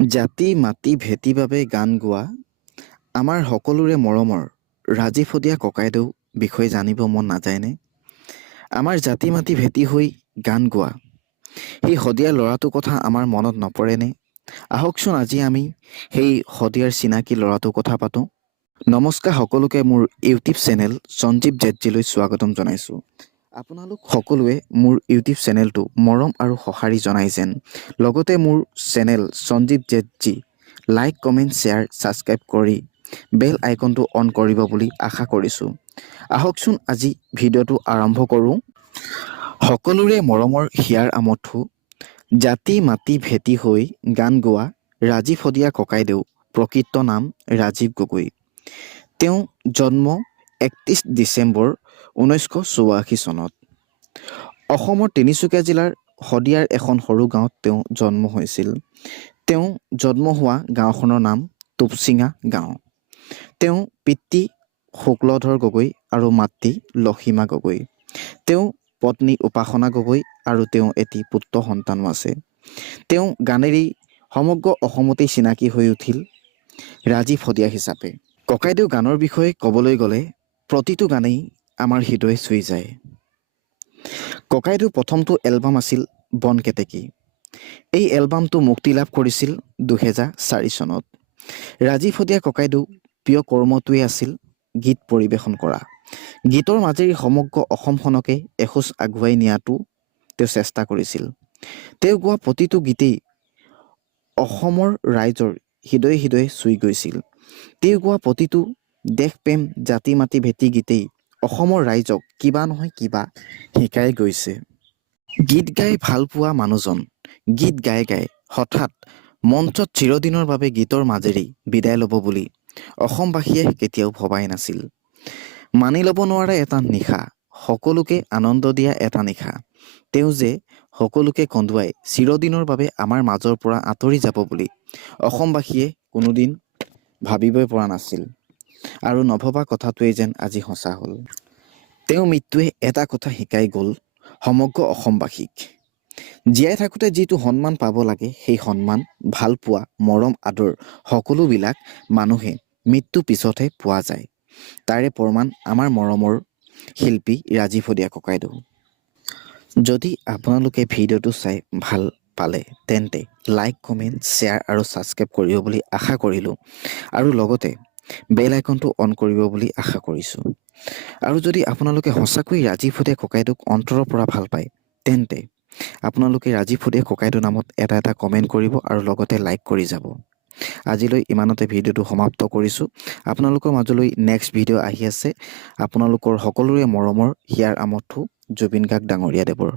জাতি মাতি ভেটি বাবে গান গোৱা আমাৰ সকলোৰে মৰমৰ ৰাজীৱ শদিয়া ককাইদেউ বিষয়ে জানিব মন নাযায়নে? আমাৰ জাতি মাতি ভেটি হৈ গান গোৱা সেই শদিয়াৰ ল'ৰাটোৰ কথা আমাৰ মনত নপৰেনে? আহকচোন আজি আমি সেই শদিয়াৰ চিনাকি ল'ৰাটোৰ কথা পাতোঁ। নমস্কাৰ সকলোকে মোৰ ইউটিউব চেনেল সঞ্জীৱ জেটজিলৈ স্বাগতম জনাইছোঁ। আপোনালোক সকলোৱে মোৰ ইউটিউব চেনেলটো মৰম আৰু সঁহাৰি জনাই যেন, লগতে মোৰ চেনেল সঞ্জীৱ জেটজি লাইক, কমেণ্ট, শ্বেয়াৰ, ছাবস্ক্ৰাইব কৰি বেল আইকনটো অন কৰিব বুলি আশা কৰিছোঁ। আহকচোন আজি ভিডিঅ'টো আৰম্ভ কৰোঁ। সকলোৰে মৰমৰ হিয়াৰ আমঠু জাতি মাতি ভেটি হৈ গান গোৱা ৰাজীৱ শদিয়া ককাইদেউ, প্ৰকৃত নাম ৰাজীৱ গগৈ। তেওঁ জন্ম 31 ডিচেম্বৰ 1984 চনত। অসমৰ তিনিচুকীয়া জিলাৰ শদিয়াৰ এখন সৰু গাঁৱত তেওঁ জন্ম হৈছিল। তেওঁ জন্ম হোৱা গাঁওখনৰ নাম টুপচিঙা গাঁও। তেওঁ পিতৃ শুক্লধৰ গগৈ আৰু মাতৃ লক্ষীমা গগৈ। তেওঁ পত্নী উপাসনা গগৈ আৰু তেওঁ এটি পুত্ৰ সন্তানো আছে। তেওঁ গানেৰেই সমগ্ৰ অসমতেই চিনাকি হৈ উঠিল ৰাজীৱ শদিয়া হিচাপে। ককাইদেউ গানৰ বিষয়ে ক'বলৈ গ'লে প্ৰতিটো গানেই আমাৰ হৃদয় চুই যায়। ককাইদেউ প্ৰথমটো এলবাম আছিল বন কেতেকী। এই এলবামটো মুক্তি লাভ কৰিছিল 2004 চনত। ৰাজীৱ শদিয়া ককাইদেউ প্ৰিয় কৰ্মটোৱে আছিল গীত পৰিৱেশন কৰা। গীতৰ মাজেৰে সমগ্ৰ অসমখনকে এখোজ আগুৱাই নিয়াটো তেওঁ চেষ্টা কৰিছিল। তেওঁ গোৱা প্ৰতিটো গীতেই অসমৰ ৰাইজৰ হৃদয়ে হৃদয়ে চুই গৈছিল। তেওঁ গোৱা প্ৰতিটো দেশপ্ৰেম জাতি মাতি ভেটি গীতেই অসমৰ ৰাইজক কিবা নহয় কিবা শিকাই গৈছে। গীত গাই ভাল পোৱা মানুহজন গীত গাই গাই হঠাৎ মঞ্চত চিৰদিনৰ বাবে গীতৰ মাজেৰেই বিদায় ল'ব বুলি অসমবাসীয়ে কেতিয়াও ভবাই নাছিল। মানি ল'ব নোৱাৰা এটা নিশা, সকলোকে আনন্দ দিয়া এটা নিশা। তেওঁ যে সকলোকে কন্দুৱাই চিৰদিনৰ বাবে আমাৰ মাজৰ পৰা আঁতৰি যাব বুলি অসমবাসীয়ে কোনোদিন ভাবিবই পৰা নাছিল। আৰু নভবা কথাটোৱেই যেন আজি সঁচা হ'ল। তেওঁ মৃত্যুৱে এটা কথা শিকাই গ'ল সমগ্ৰ অসমবাসীক। জীয়াই থাকোঁতে যিটো সন্মান পাব লাগে, সেই সন্মান, ভাল পোৱা, মৰম আদৰ সকলোবিলাক মানুহে মৃত্যুৰ পিছতহে পোৱা যায়। তাৰে প্ৰমাণ আমাৰ মৰমৰ শিল্পী ৰাজীৱ শদিয়া ককাইদেউ। যদি আপোনালোকে ভিডিঅ'টো চাই ভাল পালে তেন্তে লাইক, কমেণ্ট, শ্বেয়াৰ আৰু ছাবস্ক্ৰাইব কৰিব বুলি আশা কৰিলোঁ আৰু লগতে বেল আইকনটো অন কৰিব বুলি আশা কৰিছোঁ। আৰু যদি আপোনালোকে সঁচাকৈ ৰাজীৱ শদিয়া ককাইদেউক অন্তৰৰ পৰা ভাল পায় তেন্তে আপোনালোকে ৰাজীৱ শদিয়া ককাইদেউৰ নামত এটা কমেণ্ট কৰিব আৰু লগতে লাইক কৰি যাব। আজিলৈ ইমানতে ভিডিঅ'টো সমাপ্ত কৰিছোঁ। আপোনালোকৰ মাজলৈ নেক্সট ভিডিঅ' আহি আছে আপোনালোকৰ সকলোৰে মৰমৰ হিয়াৰ আমঠু জুবিন গাৰ্গ ডাঙৰীয়া দেৱৰ।